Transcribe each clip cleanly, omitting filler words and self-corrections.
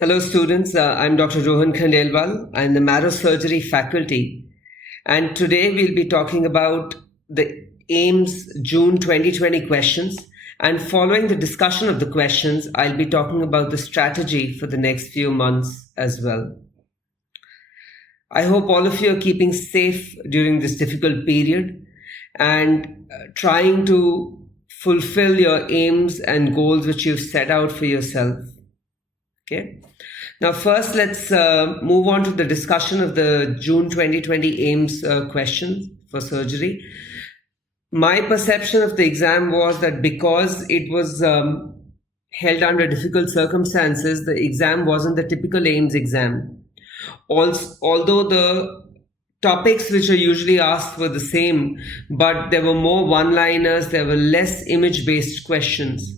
Hello students, I'm Dr. Rohan Khandelwal. I'm the Marrow Surgery faculty, and today we'll be talking about the AIIMS June 2020 questions, and following the discussion of the questions, I'll be talking about the strategy for the next few months as well. I hope all of you are keeping safe during this difficult period and trying to fulfill your aims and goals which you've set out for yourself. Okay. Now, first, let's move on to the discussion of the June 2020 AIIMS questions for surgery. My perception of the exam was that because it was held under difficult circumstances, the exam wasn't the typical AIIMS exam. Although the topics which are usually asked were the same, but there were more one-liners, there were less image-based questions.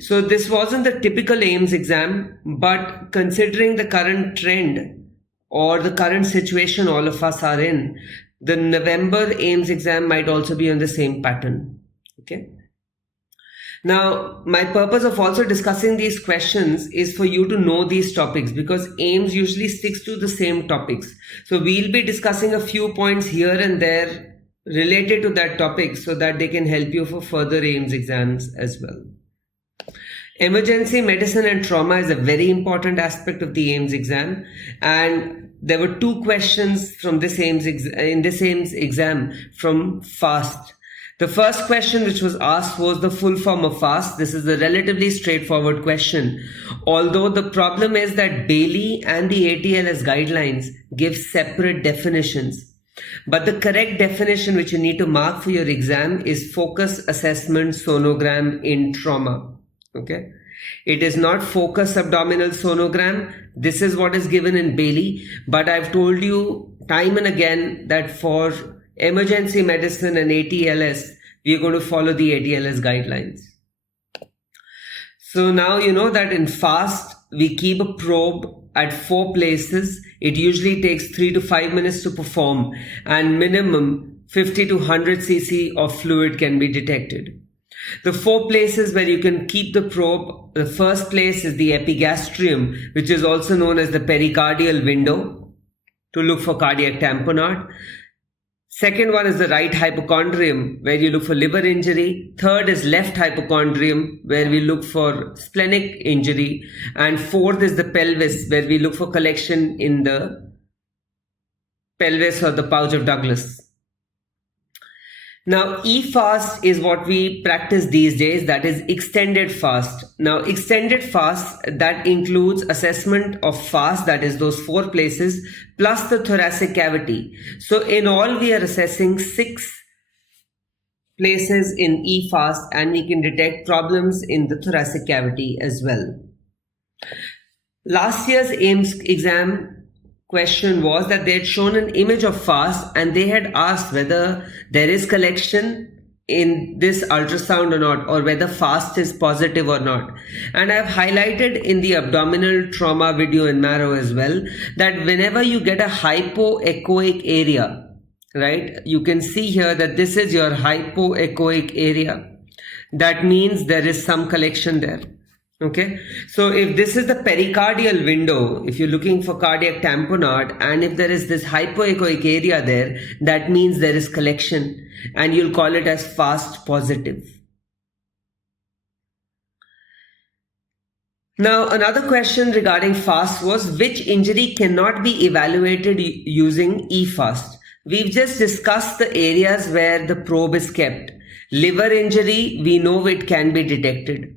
So this wasn't the typical AIIMS exam, but considering the current trend or the current situation all of us are in, the November AIIMS exam might also be on the same pattern. Okay. Now, my purpose of also discussing these questions is for you to know these topics, because AIIMS usually sticks to the same topics. So we'll be discussing a few points here and there related to that topic so that they can help you for further AIIMS exams as well. Emergency medicine and trauma is a very important aspect of the AIIMS exam, and there were two questions from this AIIMS exam from FAST. The first question which was asked was the full form of FAST. This is a relatively straightforward question, although the problem is that Bailey and the ATLS guidelines give separate definitions. But the correct definition which you need to mark for your exam is focus assessment sonogram in trauma. Okay, it is not focus abdominal sonogram. This is what is given in Bailey, but I've told you time and again that for emergency medicine and ATLS, we are going to follow the ATLS guidelines. So now you know that in FAST, we keep a probe at 4 places. It usually takes 3 to 5 minutes to perform, and minimum 50 to 100 cc of fluid can be detected. The 4 places where you can keep the probe, the first place is the epigastrium, which is also known as the pericardial window, to look for cardiac tamponade. Second one is the right hypochondrium, where you look for liver injury. Third is left hypochondrium, where we look for splenic injury. And fourth is the pelvis, where we look for collection in the pelvis or the pouch of Douglas. Now, E-fast is what we practice these days, that is extended fast. Now, extended fast, that includes assessment of fast, that is those 4 places, plus the thoracic cavity. So, in all, we are assessing 6 places in E-fast, and we can detect problems in the thoracic cavity as well. Last year's AIIMS exam question was that they had shown an image of fast and they had asked whether there is collection in this ultrasound or not, or whether fast is positive or not. And I've highlighted in the abdominal trauma video in Marrow as well that whenever you get a hypoechoic area, right, you can see here that this is your hypoechoic area. That means there is some collection there. Okay, so if this is the pericardial window, if you're looking for cardiac tamponade, and if there is this hypoechoic area there, that means there is collection, and you'll call it as fast positive. Now, another question regarding fast was which injury cannot be evaluated using E-fast. We've just discussed the areas where the probe is kept. Liver injury, we know it can be detected.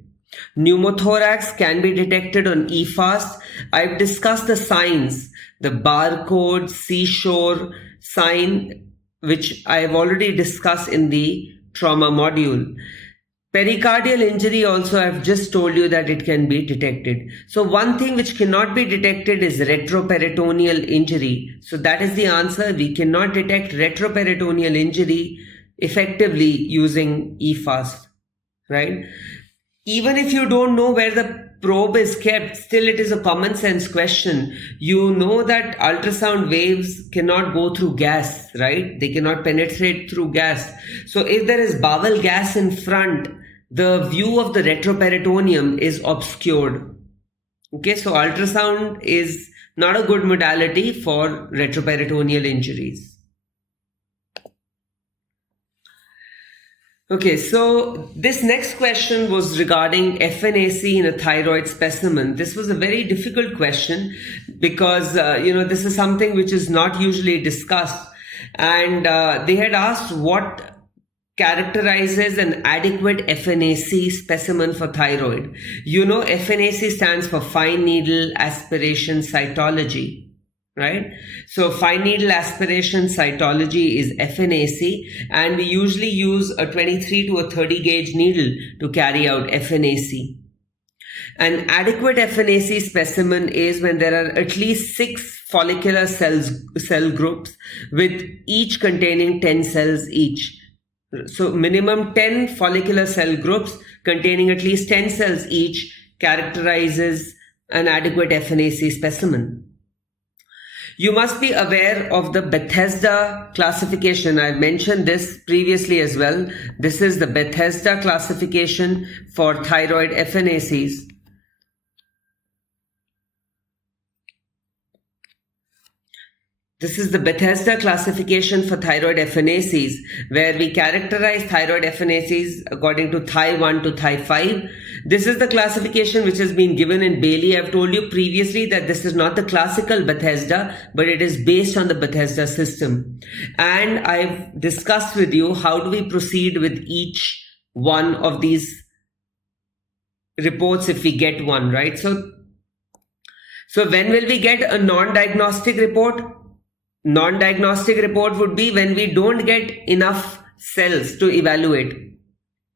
Pneumothorax can be detected on E-fast. I've discussed the signs, the barcode, seashore sign, which I've already discussed in the trauma module. Pericardial injury also, I've just told you that it can be detected. So one thing which cannot be detected is retroperitoneal injury. So that is the answer. We cannot detect retroperitoneal injury effectively using E-fast, right? Even if you don't know where the probe is kept, still it is a common sense question. You know that ultrasound waves cannot go through gas, right? They cannot penetrate through gas. So if there is bowel gas in front, the view of the retroperitoneum is obscured. Okay, so ultrasound is not a good modality for retroperitoneal injuries. Okay, so this next question was regarding FNAC in a thyroid specimen. This was a very difficult question because, this is something which is not usually discussed. And they had asked what characterizes an adequate FNAC specimen for thyroid. FNAC stands for fine needle aspiration cytology. Right? So fine needle aspiration cytology is FNAC, and we usually use a 23 to a 30 gauge needle to carry out FNAC. An adequate FNAC specimen is when there are at least 6 follicular cell groups with each containing 10 cells each. So minimum 10 follicular cell groups containing at least 10 cells each characterizes an adequate FNAC specimen. You must be aware of the Bethesda classification. I've mentioned this previously as well. This is the Bethesda classification for thyroid FNACs. This is the Bethesda classification for thyroid FNACs, where we characterize thyroid FNACs according to Thi 1 to Thi 5. This is the classification which has been given in Bailey. I've told you previously that this is not the classical Bethesda, but it is based on the Bethesda system. And I've discussed with you how do we proceed with each one of these reports if we get one, right? So when will we get a non-diagnostic report? Non-diagnostic report would be when we don't get enough cells to evaluate.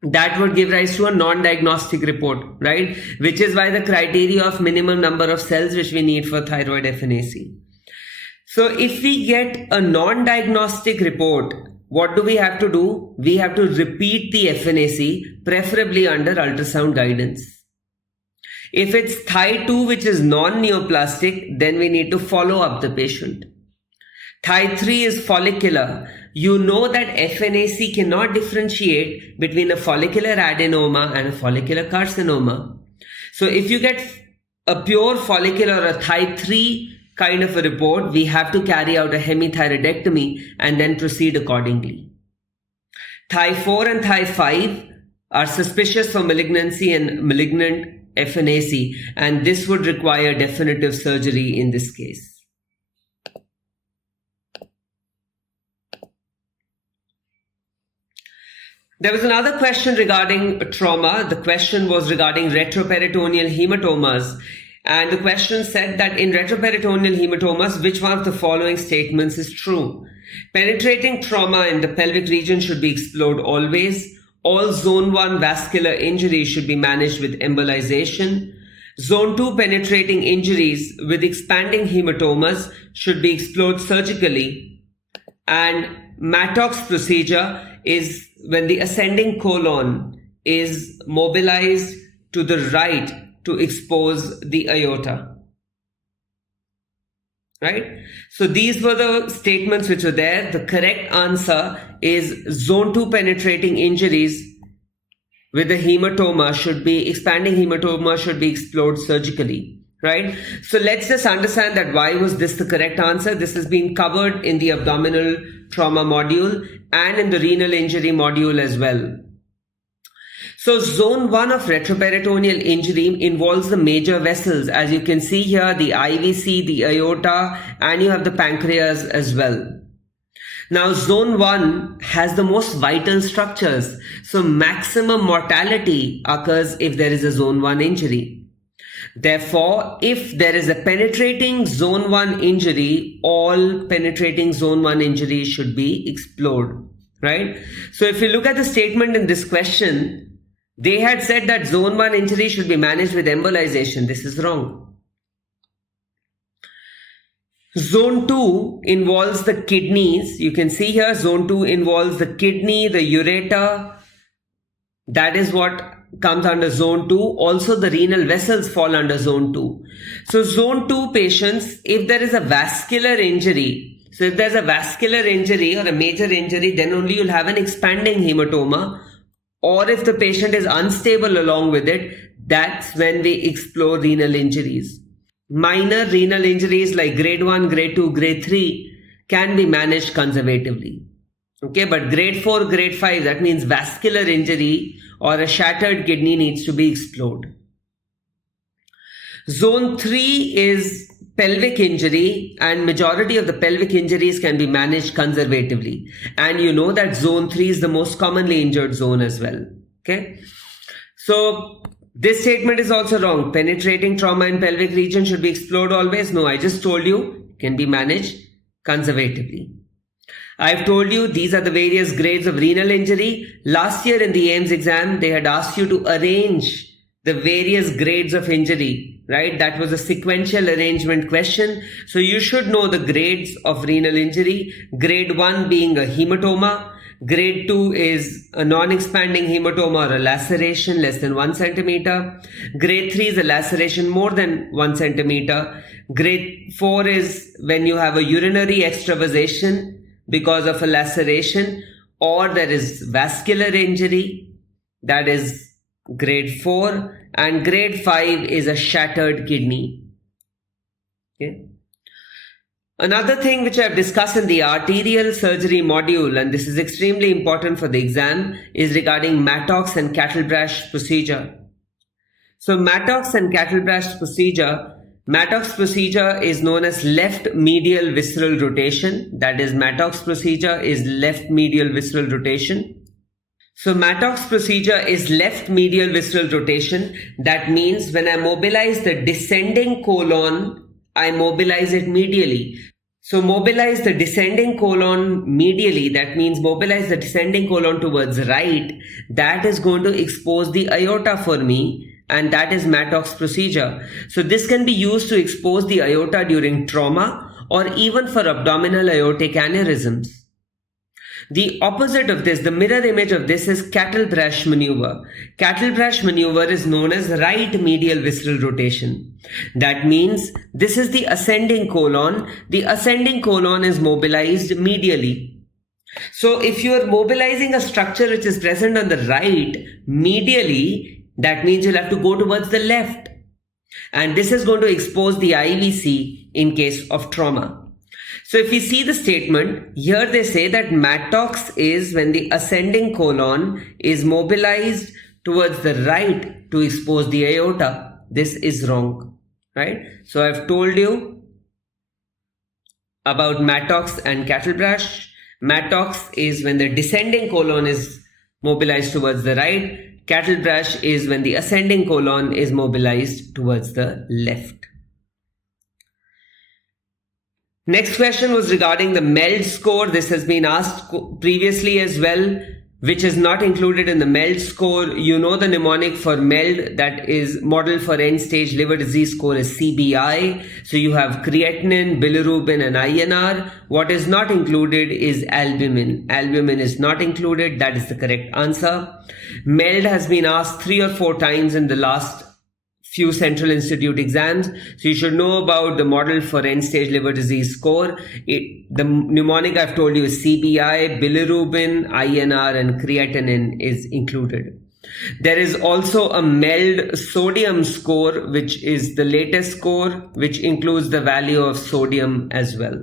That would give rise to a non-diagnostic report, right? Which is why the criteria of minimum number of cells which we need for thyroid FNAC. So if we get a non-diagnostic report, what do we have to do? We have to repeat the FNAC, preferably under ultrasound guidance. If it's Thi 2 which is non-neoplastic, then we need to follow up the patient. Thi 3 is follicular. You know that FNAC cannot differentiate between a follicular adenoma and a follicular carcinoma. So if you get a pure follicular or a Thi 3 kind of a report, we have to carry out a hemithyroidectomy and then proceed accordingly. Thi 4 and Thi 5 are suspicious for malignancy and malignant FNAC, and this would require definitive surgery in this case. There was another question regarding trauma. The question was regarding retroperitoneal hematomas. And the question said that in retroperitoneal hematomas, which one of the following statements is true? Penetrating trauma in the pelvic region should be explored always. All zone 1 vascular injuries should be managed with embolization. Zone 2 penetrating injuries with expanding hematomas should be explored surgically. And Mattox procedure is when the ascending colon is mobilized to the right to expose the aorta. Right? So these were the statements which were there. The correct answer is zone 2 penetrating injuries with the hematoma expanding hematoma should be explored surgically. Right? So let's just understand that why was this the correct answer. This has been covered in the abdominal trauma module and in the renal injury module as well. So zone 1 of retroperitoneal injury involves the major vessels. As you can see here, the IVC, the aorta, and you have the pancreas as well. Now zone 1 has the most vital structures. So maximum mortality occurs if there is a zone 1 injury. Therefore, if there is a penetrating zone 1 injury, all penetrating zone 1 injuries should be explored, right? So if you look at the statement in this question, they had said that zone 1 injury should be managed with embolization. This is wrong. Zone 2 involves the kidneys. You can see here, zone 2 involves the kidney, the ureter. That is what comes under zone 2. Also the renal vessels fall under zone 2. So zone 2 patients, if there is a vascular injury, so if there's a vascular injury or a major injury, then only you'll have an expanding hematoma. Or if the patient is unstable along with it, that's when we explore renal injuries. Minor renal injuries like grade 1, grade 2, grade 3 can be managed conservatively. Okay, but grade 4, grade 5, that means vascular injury or a shattered kidney needs to be explored. Zone 3 is pelvic injury, and majority of the pelvic injuries can be managed conservatively. And you know that zone 3 is the most commonly injured zone as well. Okay, so this statement is also wrong. Penetrating trauma in pelvic region should be explored always. No, I just told you can be managed conservatively. I've told you these are the various grades of renal injury. Last year in the AIIMS exam, they had asked you to arrange the various grades of injury, right? That was a sequential arrangement question. So you should know the grades of renal injury. Grade 1 being a hematoma. Grade 2 is a non-expanding hematoma or a laceration less than 1 centimeter. Grade 3 is a laceration more than 1 centimeter. Grade 4 is when you have a urinary extravasation because of a laceration, or there is vascular injury, that is grade 4, and grade 5 is a shattered kidney. Okay. Another thing which I have discussed in the arterial surgery module, and this is extremely important for the exam, is regarding Mattox and Cattle-Brash procedure. So Mattox and Cattle-Brash procedure, Mattox procedure is known as left medial visceral rotation. That is, Mattox procedure is left medial visceral rotation. So Mattox procedure is left medial visceral rotation. That means when I mobilize the descending colon, I mobilize it medially. So mobilize the descending colon medially, that means mobilize the descending colon towards right. That is going to expose the aorta for me, and that is Mattox procedure. So this can be used to expose the aorta during trauma or even for abdominal aortic aneurysms. The opposite of this, the mirror image of this, is Cattle-Brash maneuver. Cattle-Brash maneuver is known as right medial visceral rotation. That means this is the ascending colon. The ascending colon is mobilized medially. So if you are mobilizing a structure which is present on the right medially, that means you'll have to go towards the left. And this is going to expose the IVC in case of trauma. So if we see the statement, here they say that Mattox is when the ascending colon is mobilized towards the right to expose the aorta. This is wrong, right? So I've told you about Mattox and Cattle-Brash. Mattox is when the descending colon is mobilized towards the right. Cattle-Brash is when the ascending colon is mobilized towards the left. Next question was regarding the Mel score. This has been asked previously as well, which is not included in the Mel score. You know the mnemonic for Mel, that is model for end-stage liver disease score, is CBI. So you have creatinine, bilirubin and INR. What is not included is albumin. Albumin is not included. That is the correct answer. Mel has been asked 3 or 4 times in the last few Central Institute exams. So you should know about the model for end-stage liver disease score. The mnemonic I've told you is CBI, bilirubin, INR and creatinine is included. There is also a MELD sodium score, which is the latest score, which includes the value of sodium as well.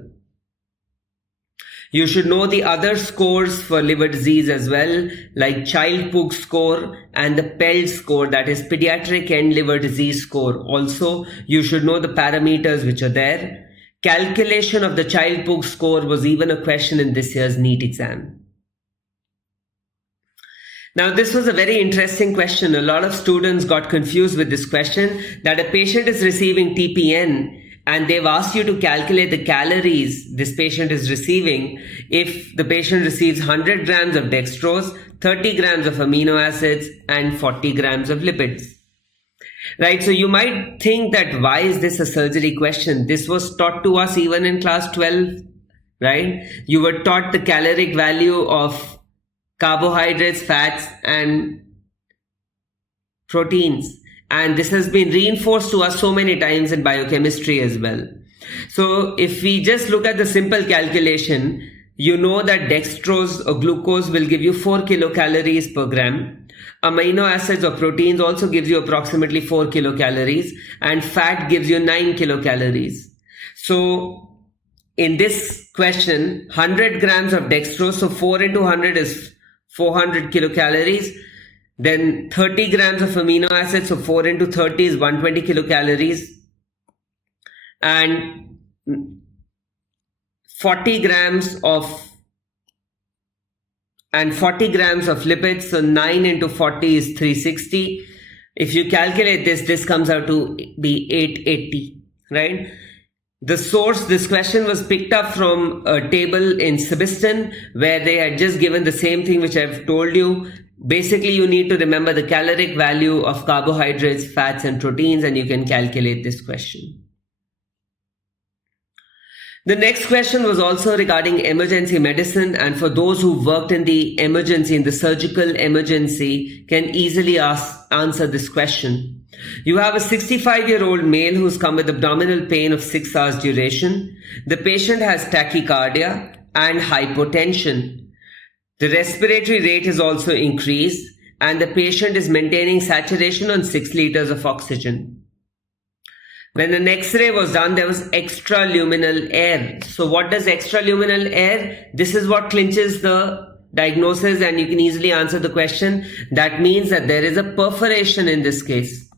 You should know the other scores for liver disease as well, like Child-Pugh score and the PELD score, that is pediatric end liver disease score. Also, you should know the parameters which are there. Calculation of the Child-Pugh score was even a question in this year's NEET exam. Now, this was a very interesting question. A lot of students got confused with this question, that a patient is receiving TPN and they've asked you to calculate the calories this patient is receiving if the patient receives 100 grams of dextrose, 30 grams of amino acids and 40 grams of lipids. Right, so you might think that why is this a surgery question? This was taught to us even in class 12, right? You were taught the caloric value of carbohydrates, fats and proteins. And this has been reinforced to us so many times in biochemistry as well. So if we just look at the simple calculation, you know that dextrose or glucose will give you 4 kilocalories per gram. amino acids or proteins also gives you approximately 4 kilocalories, and fat gives you 9 kilocalories. So in this question, 100 grams of dextrose, so 4 into 100 is 400 kilocalories. Then 30 grams of amino acids, so 4 into 30 is 120 kilocalories. And 40 grams of lipids, so 9 into 40 is 360. If you calculate this comes out to be 880, right? The source, this question was picked up from a table in Sebastin where they had just given the same thing which I've told you. Basically, you need to remember the caloric value of carbohydrates, fats, and proteins, and you can calculate this question. The next question was also regarding emergency medicine, and for those who worked in the emergency, in the surgical emergency, can easily answer this question. You have a 65-year-old male who's come with abdominal pain of 6 hours duration. The patient has tachycardia and hypotension. The respiratory rate is also increased, and the patient is maintaining saturation on 6 liters of oxygen. When an X-ray was done, there was extraluminal air. So what does extraluminal air? This is what clinches the diagnosis, and you can easily answer the question. That means that there is a perforation in this case.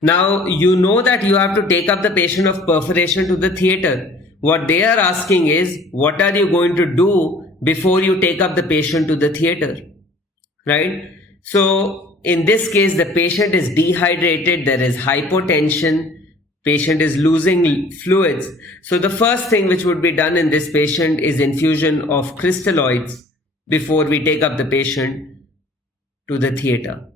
Now, you know that you have to take up the patient of perforation to the theater. What they are asking is, what are you going to do before you take up the patient to the theater, right? So in this case, the patient is dehydrated, there is hypotension, patient is losing fluids. So the first thing which would be done in this patient is infusion of crystalloids before we take up the patient to the theater.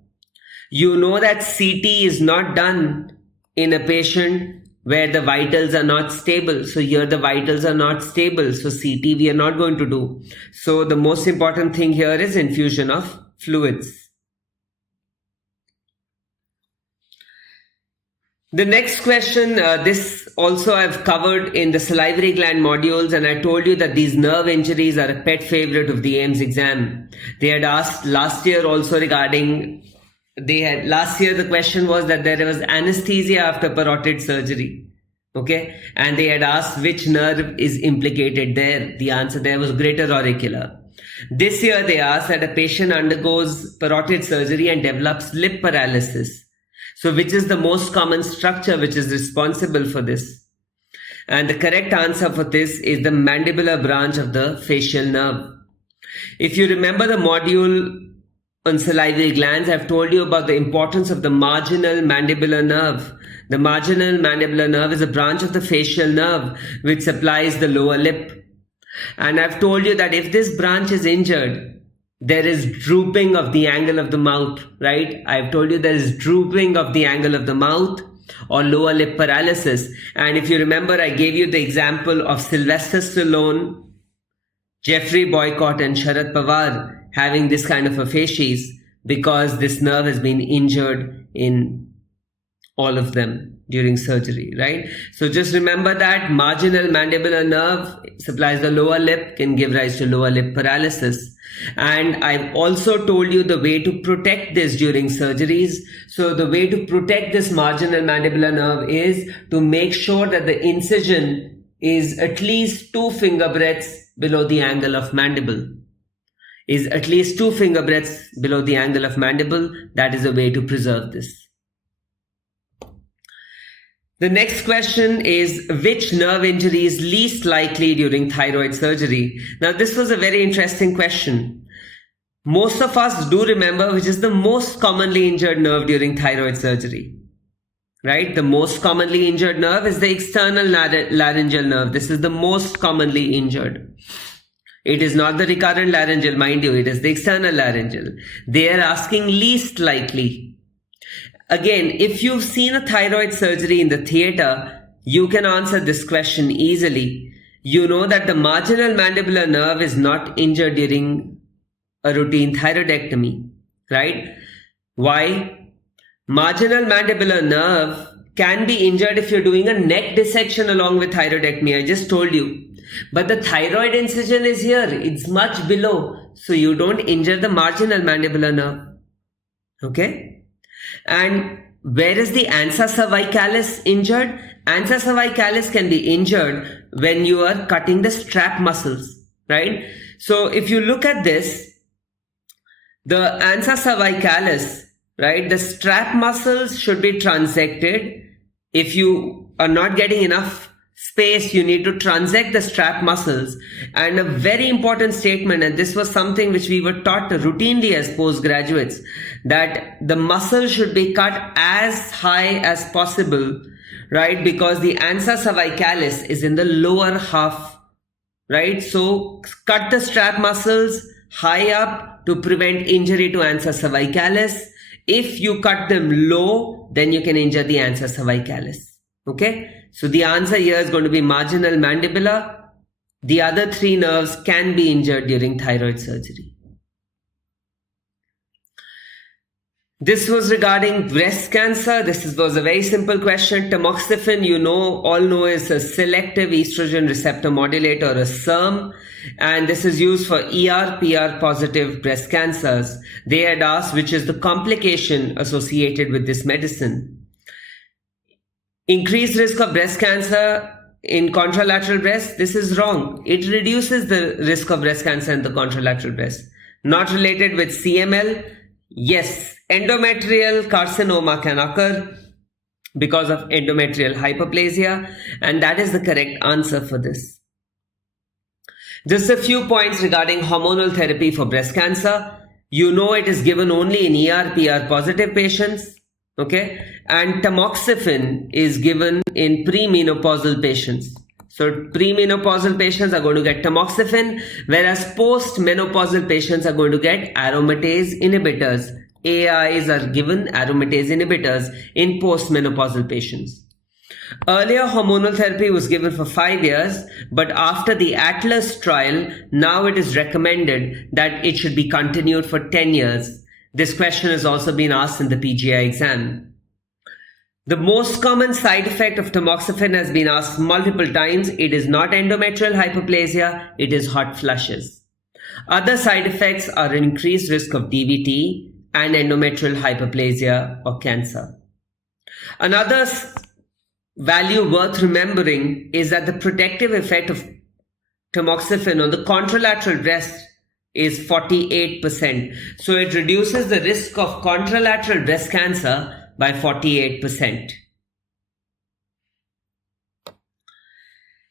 You know that CT is not done in a patient where the vitals are not stable. So here the vitals are not stable. So CT we are not going to do. So the most important thing here is infusion of fluids. The next question, this also I've covered in the salivary gland modules, and I told you that these nerve injuries are a pet favorite of the AIIMS exam. They had asked last year also regarding, last year the question was that there was anesthesia after parotid surgery. Okay, and they had asked which nerve is implicated there. The answer there was greater auricular. This year they asked that a patient undergoes parotid surgery and develops lip paralysis. So which is the most common structure which is responsible for this? And the correct answer for this is the mandibular branch of the facial nerve. If you remember the module on salivary glands, I've told you about the importance of the marginal mandibular nerve. The marginal mandibular nerve is a branch of the facial nerve which supplies the lower lip. And I've told you that if this branch is injured, there is drooping of the angle of the mouth, right? I've told you there is drooping of the angle of the mouth or lower lip paralysis. And if you remember, I gave you the example of Sylvester Stallone, Jeffrey Boycott, and Sharad Pawar having this kind of a facies because this nerve has been injured in all of them during surgery, right? So just remember that marginal mandibular nerve supplies the lower lip, can give rise to lower lip paralysis. And I've also told you the way to protect this during surgeries. So the way to protect this marginal mandibular nerve is to make sure that the incision is at least 2 finger breadths below the angle of mandible. Is at least 2 finger breadths below the angle of mandible. That is a way to preserve this. The next question is, which nerve injury is least likely during thyroid surgery? Now, this was a very interesting question. Most of us do remember which is the most commonly injured nerve during thyroid surgery, right? The most commonly injured nerve is the external laryngeal nerve. This is the most commonly injured. It is not the recurrent laryngeal, mind you, it is the external laryngeal. They are asking least likely. Again, if you've seen a thyroid surgery in the theater, you can answer this question easily. You know that the marginal mandibular nerve is not injured during a routine thyroidectomy, right? Why? Marginal mandibular nerve can be injured if you're doing a neck dissection along with thyroidectomy. I just told you. But the thyroid incision is here. It's much below. So you don't injure the marginal mandibular nerve. Okay. And where is the ansa cervicalis injured? Ansa cervicalis can be injured when you are cutting the strap muscles, right? So if you look at this, the ansa cervicalis, right, the strap muscles should be transected. If you are not getting enough space, you need to transect the strap muscles. And a very important statement, and this was something which we were taught routinely as postgraduates, that the muscle should be cut as high as possible, right? Because the ansa cervicalis is in the lower half, right? So cut the strap muscles high up to prevent injury to ansa cervicalis. If you cut them low, then you can injure the ansa cervicalis. Okay, so the answer here is going to be marginal mandibular. The other three nerves can be injured during thyroid surgery. This was regarding breast cancer. This was a very simple question. Tamoxifen, you all know is a selective estrogen receptor modulator, or a SERM, and this is used for ER/PR positive breast cancers. They had asked which is the complication associated with this medicine. Increased risk of breast cancer in contralateral breast. This is wrong. It reduces the risk of breast cancer in the contralateral breast. Not related with CML. Yes, endometrial carcinoma can occur because of endometrial hyperplasia, and that is the correct answer for this. Just a few points regarding hormonal therapy for breast cancer. It is given only in ER/PR positive patients. Okay, and tamoxifen is given in premenopausal patients. So premenopausal patients are going to get tamoxifen, whereas postmenopausal patients are going to get aromatase inhibitors. AIs are given aromatase inhibitors in postmenopausal patients. Earlier, hormonal therapy was given for 5 years, but after the ATLAS trial, now it is recommended that it should be continued for 10 years. This question has also been asked in the PGI exam. The most common side effect of tamoxifen has been asked multiple times. It is not endometrial hyperplasia, it is hot flushes. Other side effects are an increased risk of DVT and endometrial hyperplasia or cancer. Another value worth remembering is that the protective effect of tamoxifen on the contralateral breast is 48%. So it reduces the risk of contralateral breast cancer by 48%.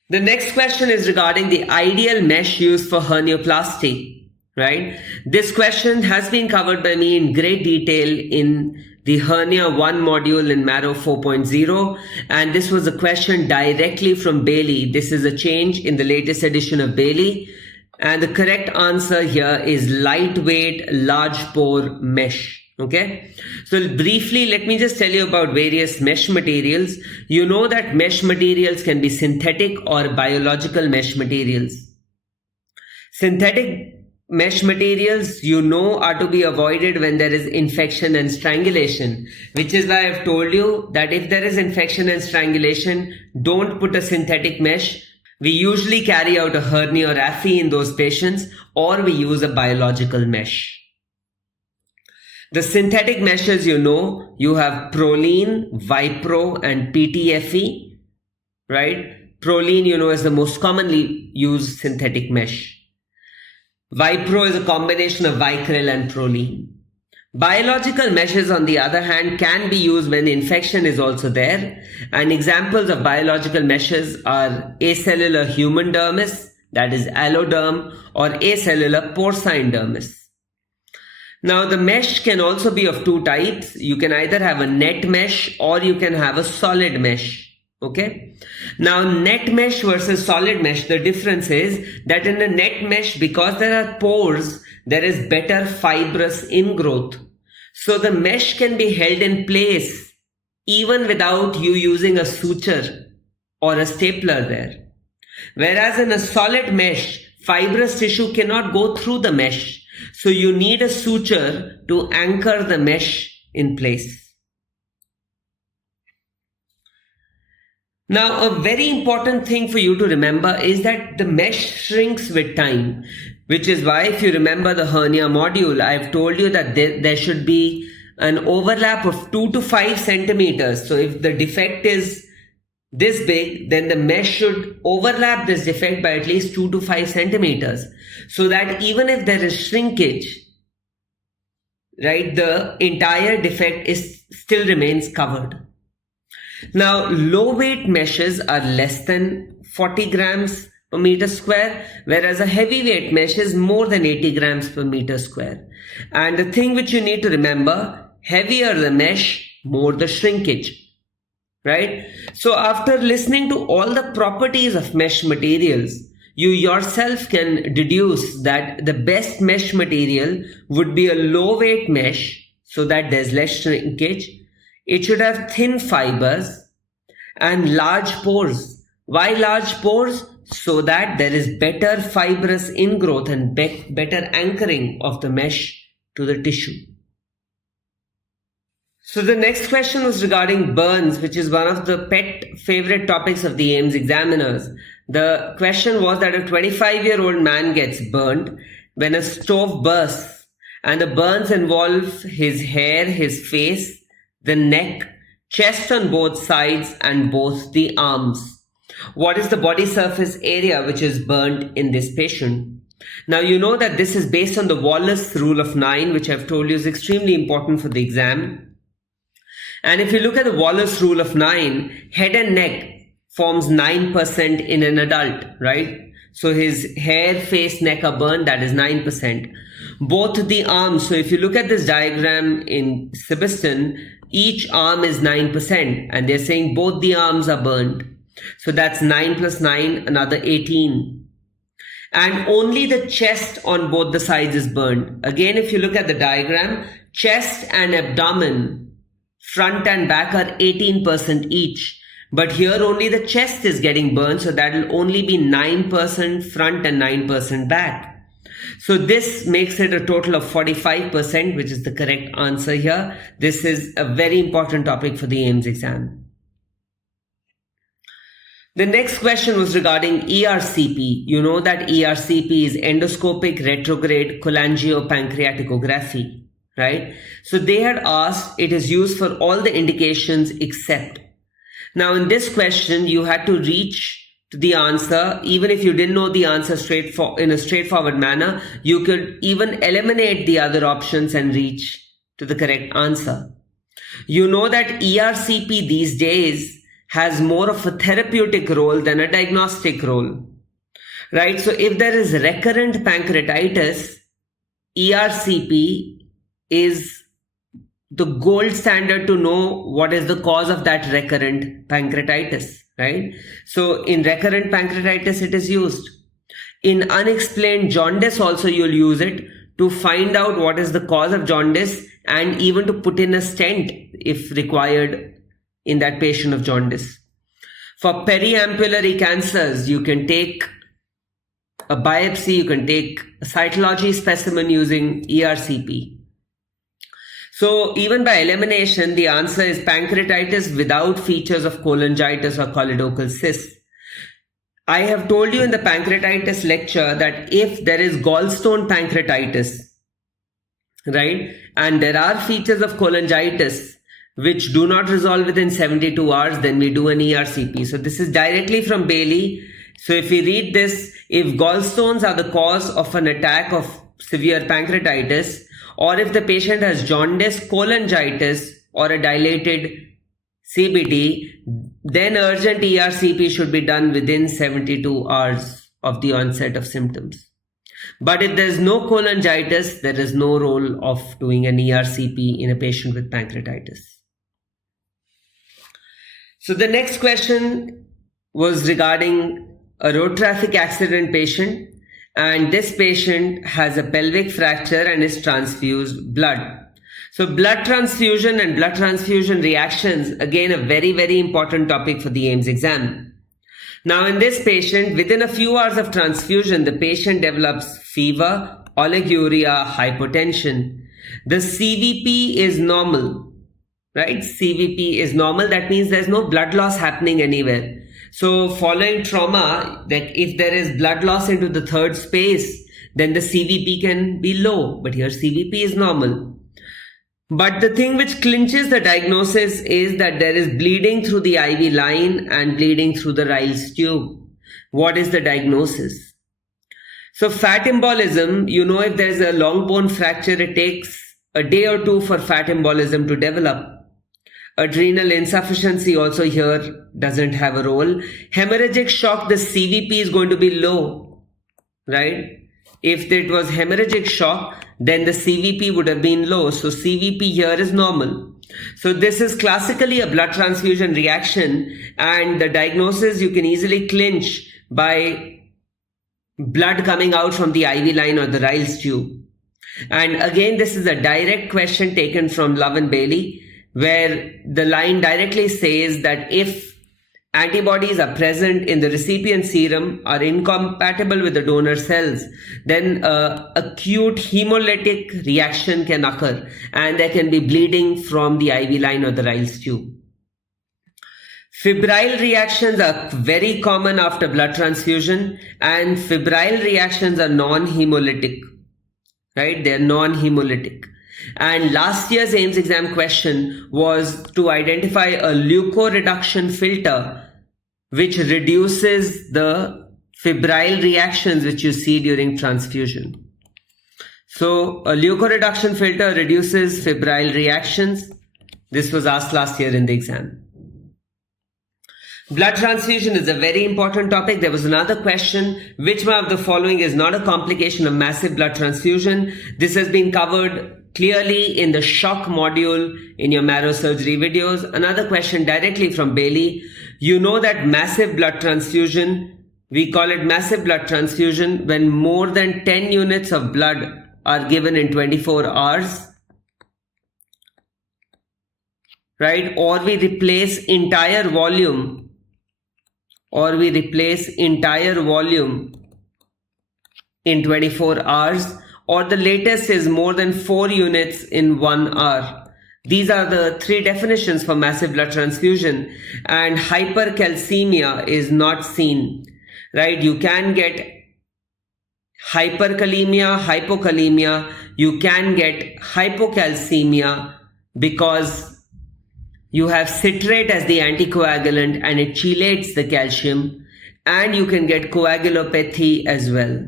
The next question is regarding the ideal mesh used for hernioplasty, right? This question has been covered by me in great detail in the Hernia 1 module in Marrow 4.0, and this was a question directly from Bailey. This is a change in the latest edition of Bailey. And the correct answer here is lightweight, large pore mesh. Okay. So briefly, let me just tell you about various mesh materials. You know that mesh materials can be synthetic or biological mesh materials. Synthetic mesh materials, are to be avoided when there is infection and strangulation, which is why I've told you that if there is infection and strangulation, don't put a synthetic mesh. We usually carry out a hernia or AFI in those patients, or we use a biological mesh. The synthetic meshes, you have Proline, Vipro, and PTFE, right? Proline, is the most commonly used synthetic mesh. Vipro is a combination of Vicryl and Proline. Biological meshes, on the other hand, can be used when infection is also there. And examples of biological meshes are acellular human dermis, that is alloderm, or acellular porcine dermis. Now, the mesh can also be of two types. You can either have a net mesh or you can have a solid mesh. Okay. Now, net mesh versus solid mesh, the difference is that in a net mesh, because there are pores, there is better fibrous ingrowth. So the mesh can be held in place even without you using a suture or a stapler there. Whereas in a solid mesh, fibrous tissue cannot go through the mesh. So you need a suture to anchor the mesh in place. Now, a very important thing for you to remember is that the mesh shrinks with time, which is why if you remember the hernia module, I've told you that there should be an overlap of 2 to 5 centimeters. So if the defect is this big, then the mesh should overlap this defect by at least 2 to 5 centimeters, so that even if there is shrinkage, right, the entire defect still remains covered. Now, low weight meshes are less than 40 grams per meter square, whereas a heavyweight mesh is more than 80 grams per meter square. And the thing which you need to remember, heavier the mesh, more the shrinkage. Right? So after listening to all the properties of mesh materials, you yourself can deduce that the best mesh material would be a low weight mesh, so that there's less shrinkage. It should have thin fibers and large pores. Why large pores? So that there is better fibrous ingrowth and better anchoring of the mesh to the tissue. So the next question was regarding burns, which is one of the pet favorite topics of the AIIMS examiners. The question was that a 25-year-old man gets burned when a stove bursts, and the burns involve his hair, his face, the neck, chest on both sides, and both the arms. What is the body surface area which is burnt in this patient? Now you know that this is based on the Wallace rule of 9, which I've told you is extremely important for the exam. And if you look at the Wallace rule of 9, head and neck forms 9% in an adult, right? So his hair, face, neck are burned, that is 9%. Both the arms, so if you look at this diagram in Sebastian, each arm is 9%, and they're saying both the arms are burned. So that's 9 plus 9, another 18. And only the chest on both the sides is burned. Again, if you look at the diagram, chest and abdomen, front and back are 18% each. But here only the chest is getting burned, so that will only be 9% front and 9% back. So this makes it a total of 45%, which is the correct answer here. This is a very important topic for the AIIMS exam. The next question was regarding ERCP. You know that ERCP is endoscopic retrograde cholangiopancreatography, right? So they had asked, it is used for all the indications except. Now in this question, you had to reach to the answer. Even if you didn't know the answer in a straightforward manner, you could even eliminate the other options and reach to the correct answer. You know that ERCP these days has more of a therapeutic role than a diagnostic role, right? So if there is recurrent pancreatitis, ERCP is the gold standard to know what is the cause of that recurrent pancreatitis, right? So in recurrent pancreatitis, it is used. In unexplained jaundice also, you'll use it to find out what is the cause of jaundice and even to put in a stent if required in that patient of jaundice. For periampullary cancers, you can take a biopsy, you can take a cytology specimen using ERCP. So even by elimination, the answer is pancreatitis without features of cholangitis or choledochal cyst. I have told you in the pancreatitis lecture that if there is gallstone pancreatitis, right, and there are features of cholangitis which do not resolve within 72 hours, then we do an ERCP. So this is directly from Bailey. So if we read this, if gallstones are the cause of an attack of severe pancreatitis, or if the patient has jaundice, cholangitis, or a dilated CBD, then urgent ERCP should be done within 72 hours of the onset of symptoms. But if there is no cholangitis, there is no role of doing an ERCP in a patient with pancreatitis. So the next question was regarding a road traffic accident patient, and this patient has a pelvic fracture and is transfused blood. So blood transfusion and blood transfusion reactions, again a very, very important topic for the AIIMS exam. Now in this patient, within a few hours of transfusion, the patient develops fever, oliguria, hypotension. The CVP is normal, right? CVP is normal. That means there's no blood loss happening anywhere. So following trauma, like if there is blood loss into the third space, then the CVP can be low, but here CVP is normal. But the thing which clinches the diagnosis is that there is bleeding through the IV line and bleeding through the Ryle's tube. What is the diagnosis? So fat embolism, if there's a long bone fracture, it takes a day or two for fat embolism to develop. Adrenal insufficiency also here doesn't have a role. Hemorrhagic shock, the CVP is going to be low, right? If it was hemorrhagic shock, then the CVP would have been low. So CVP here is normal. So this is classically a blood transfusion reaction, and the diagnosis you can easily clinch by blood coming out from the IV line or the Ryle's tube. And again, this is a direct question taken from Love and Bailey, where the line directly says that if antibodies are present in the recipient serum are incompatible with the donor cells, then acute hemolytic reaction can occur and there can be bleeding from the IV line or the Ryle's tube. Febrile reactions are very common after blood transfusion, and febrile reactions are non-hemolytic, right? They're non-hemolytic. And last year's AIIMS exam question was to identify a leukoreduction filter which reduces the febrile reactions which you see during transfusion. So a leukoreduction filter reduces febrile reactions. This was asked last year in the exam. Blood transfusion is a very important topic. There was another question, which one of the following is not a complication of massive blood transfusion? This has been covered clearly in the shock module in your marrow surgery videos. Another question directly from Bailey. You know that massive blood transfusion, we call it massive blood transfusion when more than 10 units of blood are given in 24 hours, right? Or we replace entire volume, in 24 hours, or the latest is more than 4 units in 1 hour. These are the 3 definitions for massive blood transfusion, and hypercalcemia is not seen, right? You can get hyperkalemia, hypokalemia, you can get hypocalcemia because you have citrate as the anticoagulant and it chelates the calcium, and you can get coagulopathy as well.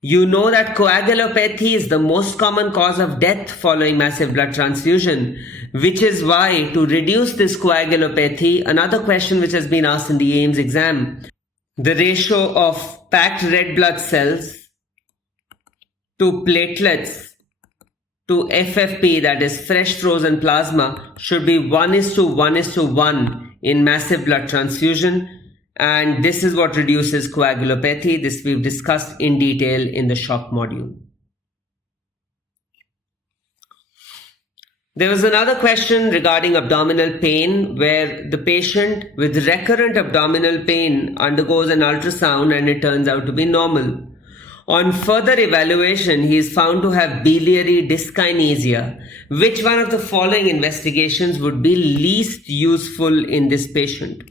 You know that coagulopathy is the most common cause of death following massive blood transfusion, which is why to reduce this coagulopathy, another question which has been asked in the AIIMS exam, the ratio of packed red blood cells to platelets to FFP, that is fresh frozen plasma, should be 1:1:1 in massive blood transfusion. And this is what reduces coagulopathy. This we've discussed in detail in the shock module. There was another question regarding abdominal pain, where the patient with recurrent abdominal pain undergoes an ultrasound and it turns out to be normal. On further evaluation, he is found to have biliary dyskinesia. Which one of the following investigations would be least useful in this patient?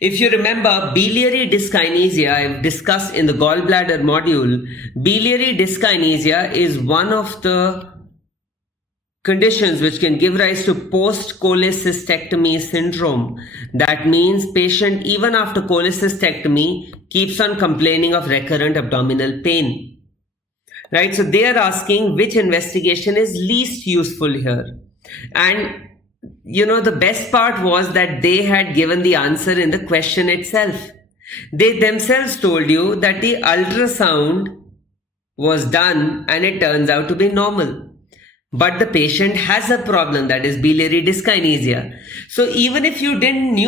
If you remember, biliary dyskinesia, I've discussed in the gallbladder module. Biliary dyskinesia is one of the conditions which can give rise to post-cholecystectomy syndrome. That means patient, even after cholecystectomy, keeps on complaining of recurrent abdominal pain. Right? So they are asking which investigation is least useful here. And the best part was that they had given the answer in the question itself. They themselves told you that the ultrasound was done and it turns out to be normal. But the patient has a problem, that is biliary dyskinesia. So even if you didn't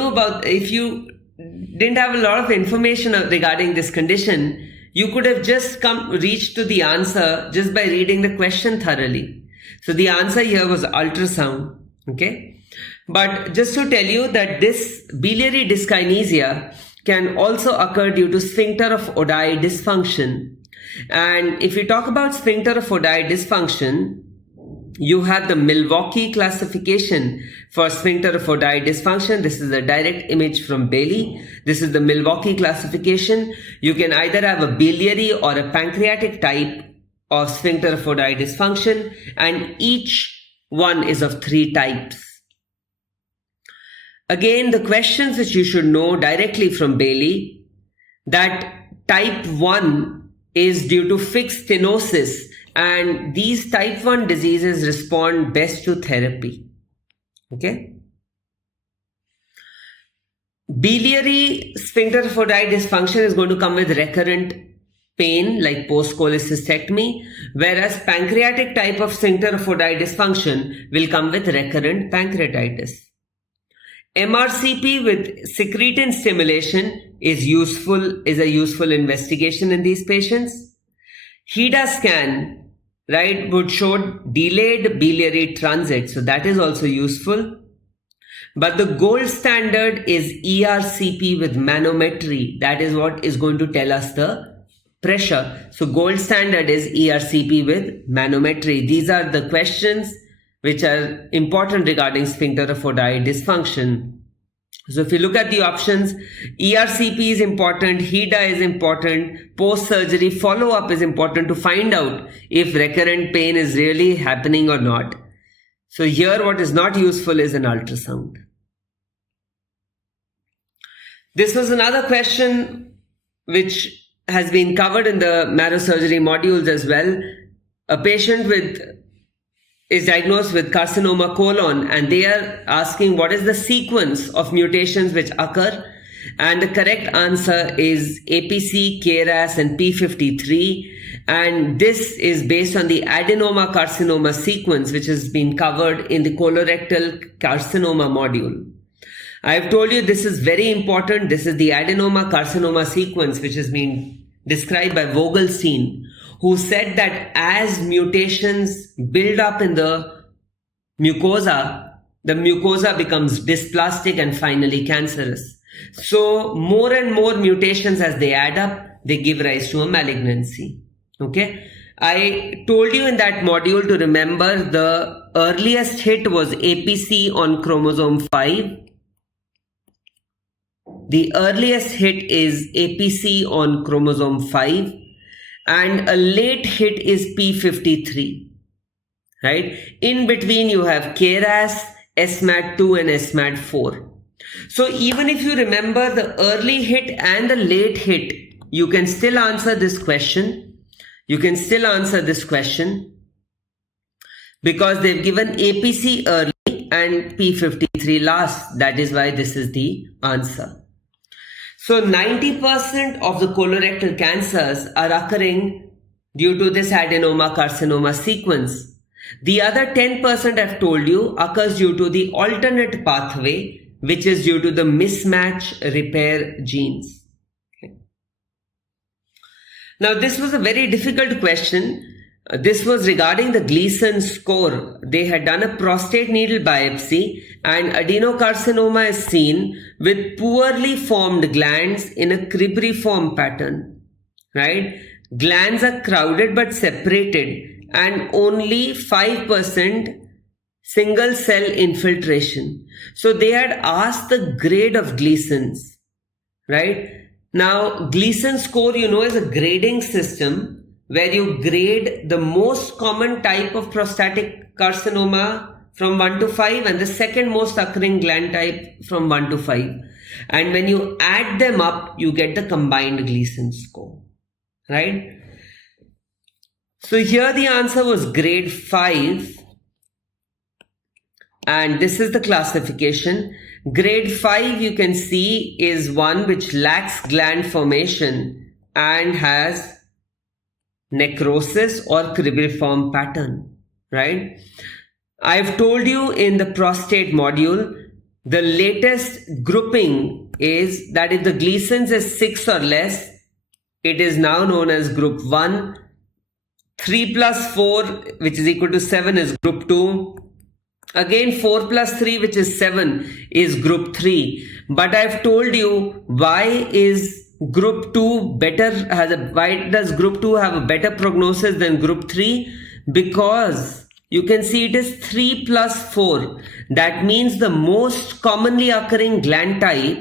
have a lot of information regarding this condition, you could have just reached to the answer just by reading the question thoroughly. So the answer here was ultrasound. Okay. But just to tell you that this biliary dyskinesia can also occur due to sphincter of Oddi dysfunction. And if you talk about sphincter of Oddi dysfunction, you have the Milwaukee classification for sphincter of Oddi dysfunction. This is a direct image from Bailey. This is the Milwaukee classification. You can either have a biliary or a pancreatic type of sphincter of Oddi dysfunction, and each one is of 3 types. Again, the questions which you should know directly from Bailey, that type 1 is due to fixed stenosis, and these type 1 diseases respond best to therapy. Okay. Biliary sphincter of Oddi dysfunction is going to come with recurrent pain like post-cholecystectomy, whereas pancreatic type of sphincter of Oddi dysfunction will come with recurrent pancreatitis. MRCP with secretin stimulation is a useful investigation in these patients. HIDA scan, right, would show delayed biliary transit, so that is also useful. But the gold standard is ERCP with manometry. That is what is going to tell us the pressure. So gold standard is ERCP with manometry. These are the questions which are important regarding sphincter of Oddi dysfunction. So if you look at the options, ERCP is important, HIDA is important, post-surgery follow-up is important to find out if recurrent pain is really happening or not. So here what is not useful is an ultrasound. This was another question which has been covered in the marrow surgery modules as well. A patient is diagnosed with carcinoma colon, and they are asking what is the sequence of mutations which occur, and the correct answer is APC, KRAS and P53, and this is based on the adenoma carcinoma sequence which has been covered in the colorectal carcinoma module. I have told you this is very important. This is the adenoma carcinoma sequence which has been described by Vogelstein, who said that as mutations build up in the mucosa becomes dysplastic and finally cancerous. So more and more mutations as they add up, they give rise to a malignancy. Okay. I told you in that module to remember the earliest hit was APC on chromosome 5. The earliest hit is APC on chromosome 5. And a late hit is P53, right? In between you have KRAS, SMAD2 and SMAD4. So even if you remember the early hit and the late hit, you can still answer this question. Because they've given APC early and P53 last. That is why this is the answer. So 90% of the colorectal cancers are occurring due to this adenoma carcinoma sequence. The other 10% I've told you occurs due to the alternate pathway, which is due to the mismatch repair genes. Okay. Now this was a very difficult question. This was regarding the Gleason score. They had done a prostate needle biopsy and adenocarcinoma is seen with poorly formed glands in a cribriform pattern, right? Glands are crowded but separated and only 5% single cell infiltration. So they had asked the grade of Gleason's, right? Now Gleason score, is a grading system where you grade the most common type of prostatic carcinoma from 1 to 5 and the second most occurring gland type from 1 to 5. And when you add them up, you get the combined Gleason score, right? So here the answer was grade 5. And this is the classification. Grade 5 you can see is one which lacks gland formation and has necrosis or cribriform pattern, right? I've told you in the prostate module, the latest grouping is that if the Gleason's is 6 or less, it is now known as group 1. 3 plus 4, which is equal to 7, is group 2. Again 4 plus 3, which is 7, is group 3. But I've told you why is group 2 why does group 2 have a better prognosis than group 3? Because you can see it is 3 plus 4. That means the most commonly occurring gland type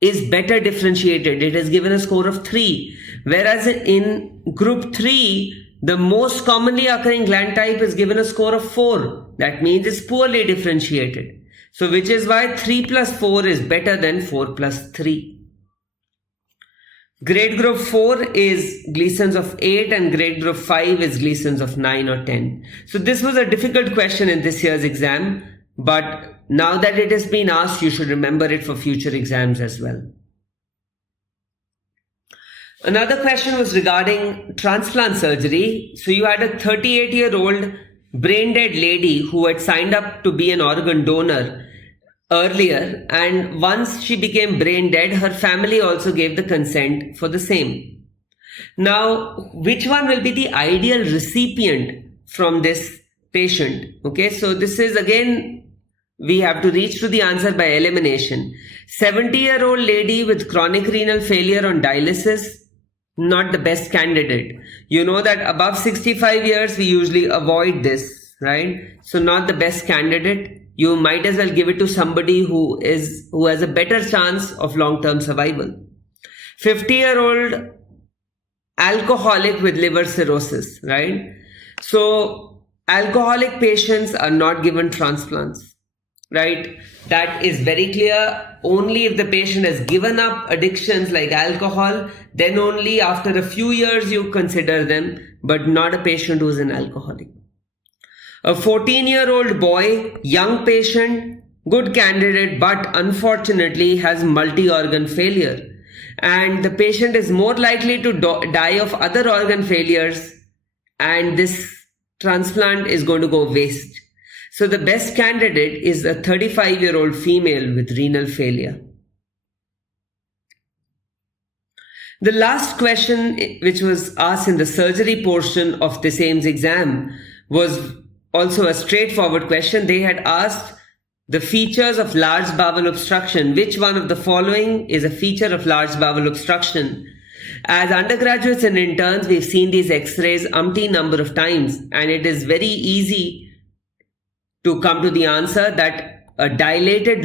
is better differentiated. It is given a score of 3. Whereas in group 3, The most commonly occurring gland type is given a score of 4. That means it's poorly differentiated. So which is why 3 plus 4 is better than 4 plus 3. Grade group 4 is Gleason's of 8 and grade group 5 is Gleason's of 9 or 10. So this was a difficult question in this year's exam, but now that it has been asked, you should remember it for future exams as well. Another question was regarding transplant surgery. So you had a 38-year-old brain-dead lady who had signed up to be an organ donor earlier, and once she became brain dead, her family also gave the consent for the same. Now, which one will be the ideal recipient from this patient? Okay, so this is again, we have to reach to the answer by elimination. 70-year-old lady with chronic renal failure on dialysis, not the best candidate. You know that above 65 years, we usually avoid this, right? So not the best candidate. You might as well give it to somebody who has a better chance of long-term survival. 50-year-old alcoholic with liver cirrhosis, right? So alcoholic patients are not given transplants, right? That is very clear. Only if the patient has given up addictions like alcohol, then only after a few years you consider them, but not a patient who is an alcoholic. A 14-year-old boy, young patient, good candidate, but unfortunately has multi-organ failure. And the patient is more likely to die of other organ failures, and this transplant is going to go waste. So the best candidate is a 35-year-old female with renal failure. The last question which was asked in the surgery portion of this AIIMS exam was also a straightforward question. They had asked the features of large bowel obstruction. Which one of the following is a feature of large bowel obstruction? As undergraduates and interns, we've seen these x-rays umpteen number of times, and it is very easy to come to the answer that a dilated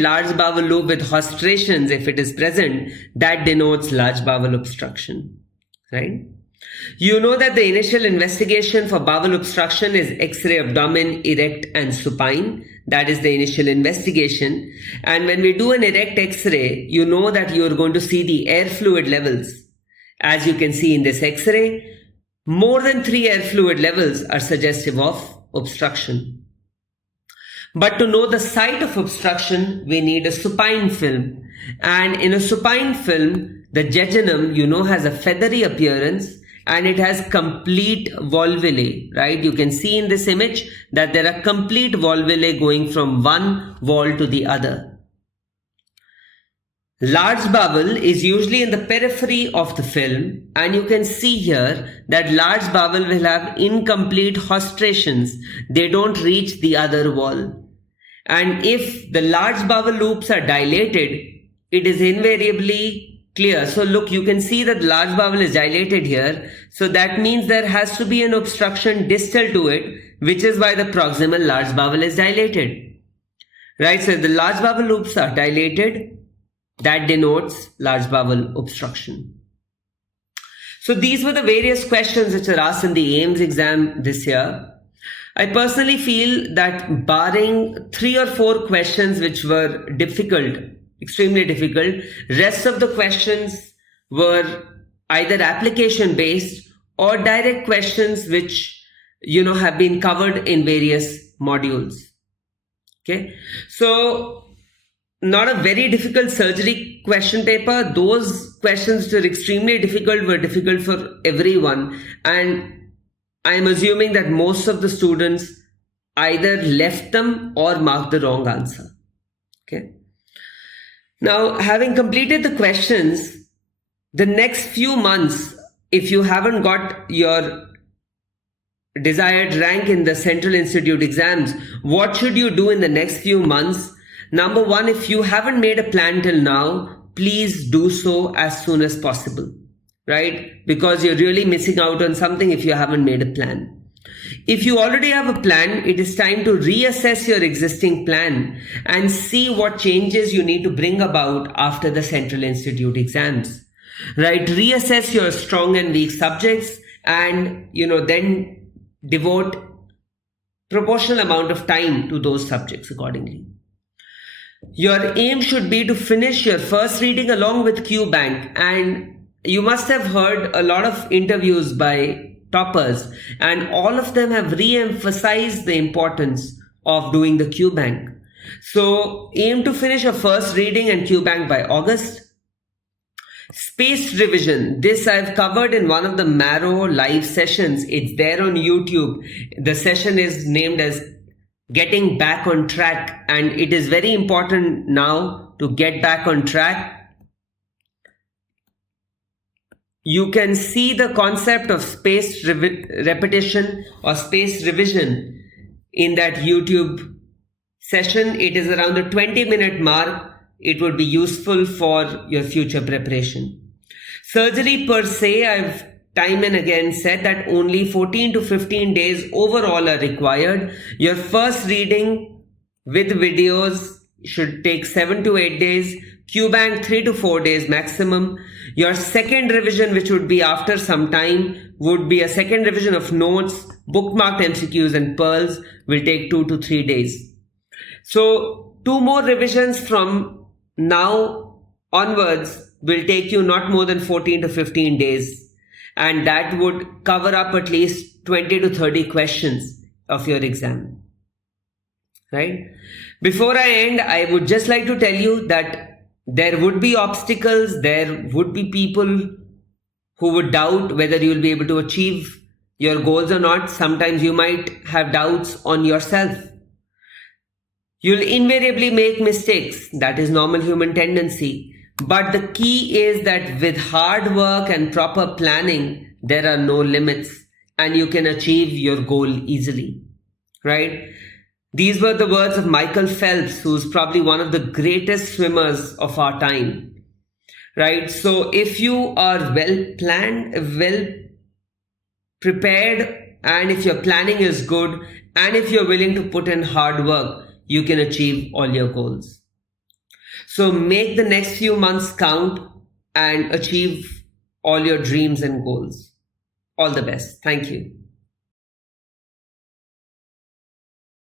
large bowel loop with hostrations, if it is present, that denotes large bowel obstruction, right? You know that the initial investigation for bowel obstruction is X-ray abdomen, erect and supine. That is the initial investigation. And when we do an erect X-ray, you know that you are going to see the air fluid levels. As you can see in this X-ray, more than 3 air fluid levels are suggestive of obstruction. But to know the site of obstruction, we need a supine film. And in a supine film, the jejunum, you know, has a feathery appearance, and it has complete volvulae, right? You can see in this image that there are complete volvulae going from one wall to the other. Large bowel is usually in the periphery of the film, and you can see here that large bowel will have incomplete hostrations. They don't reach the other wall. And if the large bowel loops are dilated, it is invariably clear. So look, you can see that large bowel is dilated here. So that means there has to be an obstruction distal to it, which is why the proximal large bowel is dilated. Right? So if the large bowel loops are dilated, that denotes large bowel obstruction. So these were the various questions which are asked in the AIIMS exam this year. I personally feel that barring 3 or 4 questions which were difficult, extremely difficult, rest of the questions were either application based or direct questions which, you know, have been covered in various modules. Okay, so not a very difficult surgery question paper. Those questions which were extremely difficult were difficult for everyone, and I'm assuming that most of the students either left them or marked the wrong answer. Okay. Now, having completed the questions, the next few months, if you haven't got your desired rank in the Central Institute exams, what should you do in the next few months? Number one, if you haven't made a plan till now, please do so as soon as possible, right? Because you're really missing out on something if you haven't made a plan. If you already have a plan, it is time to reassess your existing plan and see what changes you need to bring about after the Central Institute exams, right? Reassess your strong and weak subjects and then devote proportional amount of time to those subjects accordingly. Your aim should be to finish your first reading along with Q bank, and you must have heard a lot of interviews by toppers, and all of them have re-emphasized the importance of doing the Q bank. So aim to finish your first reading and Q bank by August. Spaced revision. This I've covered in one of the Marrow live sessions. It's there on YouTube. The session is named as Getting Back on Track, and it is very important now to get back on track. You can see the concept of spaced repetition or spaced revision in that YouTube session. It is around the 20-minute mark. It would be useful for your future preparation. Surgery per se, I've time and again said that only 14 to 15 days overall are required. Your first reading with videos should take 7 to 8 days. Q-bank 3 to 4 days maximum. Your second revision, which would be after some time, would be a second revision of notes, bookmarked MCQs and pearls, will take 2 to 3 days. So 2 more revisions from now onwards will take you not more than 14 to 15 days, and that would cover up at least 20 to 30 questions of your exam. Right? Before I end, I would just like to tell you that there would be obstacles, there would be people who would doubt whether you will be able to achieve your goals or not. Sometimes you might have doubts on yourself. You'll invariably make mistakes. That is normal human tendency. But the key is that with hard work and proper planning, there are no limits and you can achieve your goal easily. Right? These were the words of Michael Phelps, who's probably one of the greatest swimmers of our time. Right? So if you are well planned, well prepared, and if your planning is good, and if you're willing to put in hard work, you can achieve all your goals. So make the next few months count and achieve all your dreams and goals. All the best. Thank you.